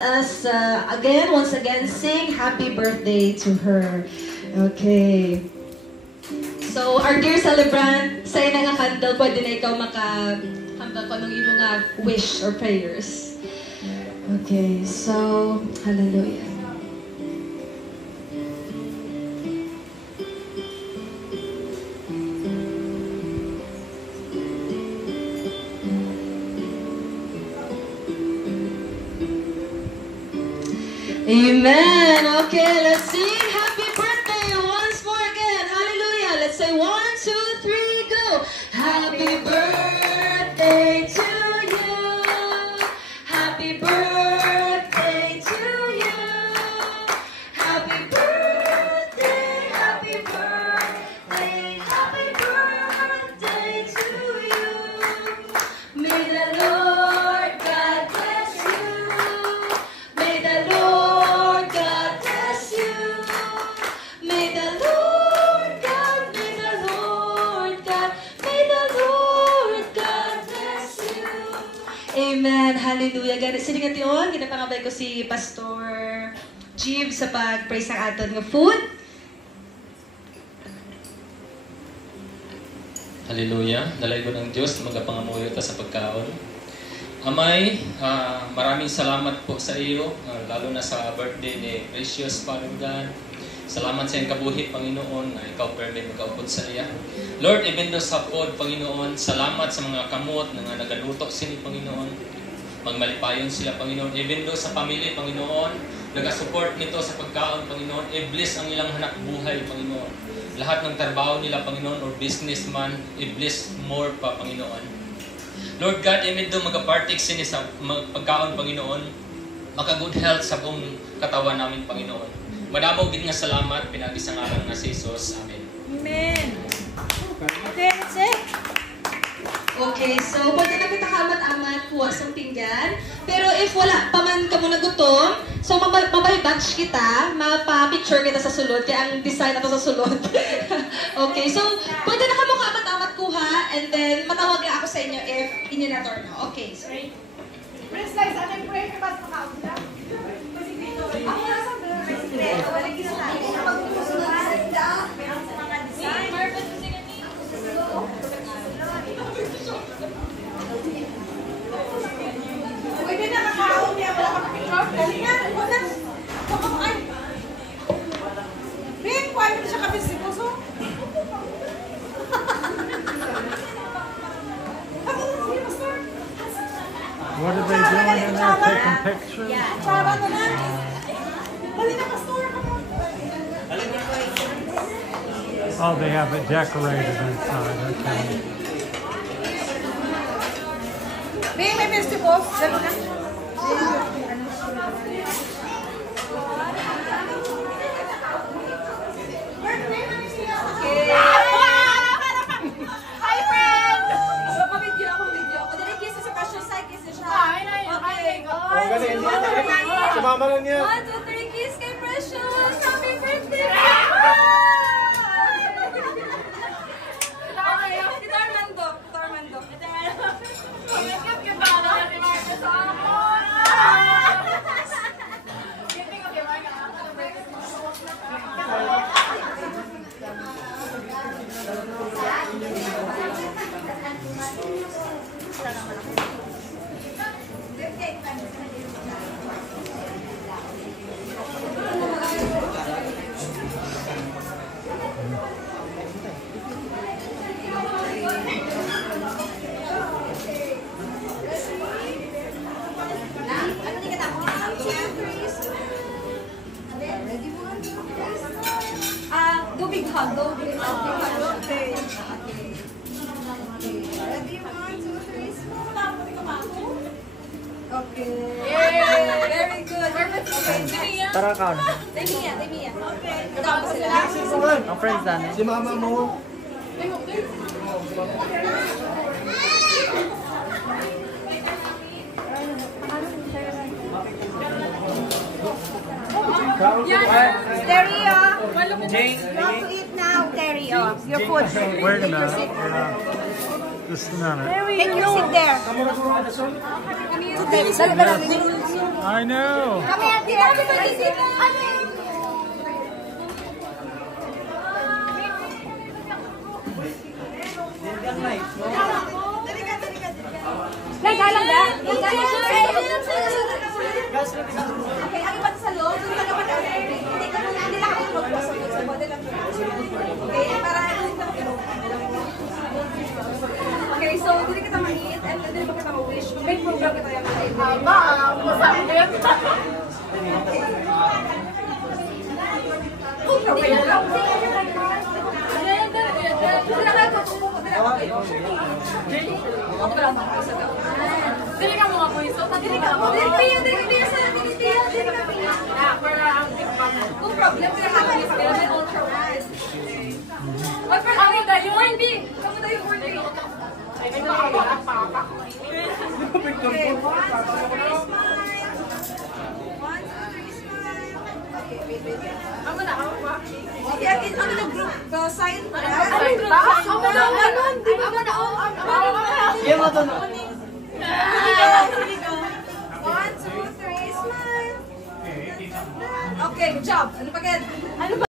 Us once again, sing happy birthday to her. Okay. So, our dear celebrant, sa inang candle, pwede na ikaw makahambal ko ng iyong mga wish or prayers. Okay, so, hallelujah. Amen. Okay, let's sing happy birthday once more again. Hallelujah. Let's say 1, 2, 3, go. Happy birthday to you. Happy birthday to you. Happy birthday, happy birthday, happy birthday to you. May the Lord God bless you. May the Lord Amen. Hallelujah. Sini nga tiyon, ginapangabay ko si Pastor Jeeve sa pag-praise ng aton nga food. Hallelujah. Dalay ko ng Diyos, magapangamuyo ta sa pagkaon. Amay, maraming salamat po sa iyo, lalo na sa birthday ni Precious Father God. Salamat sa iyong kabuhi, Panginoon, na ikaw pwede magkaupod sa iya. Lord, even though sa pod, Panginoon, salamat sa mga kamot na nagalutok sila, Panginoon. Magmalipayon sila, Panginoon. Even though sa pamilya, Panginoon, nagasupport nito sa pagkaon, Panginoon. I-bless ang ilang hanap buhay, Panginoon. Lahat ng trabaho nila, Panginoon, or businessman, i-bless more pa, Panginoon. Lord God, even though magapartik sila sa pagkaon, Panginoon, maka-good health sa buong katawan namin, Panginoon. Madamo gid nga salamat pinagi sa ngalan na si Jesus. Amen. Amen. Okay, that's it. Okay, so pwede na kita kamat-amat kuha sa pinggan. Pero if wala pa man ka mo nagutom, so mababatch kita, mapa-picture kita sa sulod, kaya ang design na to sa sulod. Okay, so pwede na ka mo kamat-amat kuha, and then matawag na ako sa inyo if inyo na turn. Okay, so Prince Lice, anong prayer ka ba sa makaunda? Ako na sa wala ginasali. Meron sa mga design. Pwede na kakaon niya. Wala ka picture. Dali nga. Wala. Ay. Ben, kuha mo siya kabis si Puso. What are they doing in there? Taking pictures? Yeah. Chaba na na. Dali na, Pastor. Oh, they have it decorated inside. Okay. May festival. Dalo na. Hi, friends! So, pamidyo ako video. O, dali kisses sa passion side, kisses siya. Okay. Sumama lang niya. 1, 2, 3, kiss kay Precious! Happy birthday! Tormando. Big hug. Okay. Ready? 1, 2, 3, small. Okay. Yay! Very good. Okay. Tara ka. Demiya. Okay. Ang friends namin. Si mama mo. Terry, Jane. you have to eat now, Terry. Your food. Wait a minute. Just a minute. Take your seat there. Dali, I know. Kami ate. Happy birthday dito. Guys, halang ba? Okay, ang iba sa loob. Hindi lang ako magpasok sa body lang. Okay, para okay, so hindi kita ma-eat and hindi ba kita ma-wish. May program kita yung ma-eat. Masakit. Dili ka mga puiso. Dili ka mga puiso. Dili sa Pilipinas. Dili ka piya. Para ang timbangan. Kung problem, pinakakali sa kanya may ultra wise. Oy, pero kami dahil yung hindi. Kamu tayo yung order. Ay, may mga papa. Okay, 1, 2, 3, smile. 1, 2, 3, smile. Okay, wait. Amo na, amo ba? Okay, ano na group? Sign? Ano group? Amo na, ano? Di ba mo na? Yung mga doon. 1, 2, 3, smile. Okay, good job. Ano pa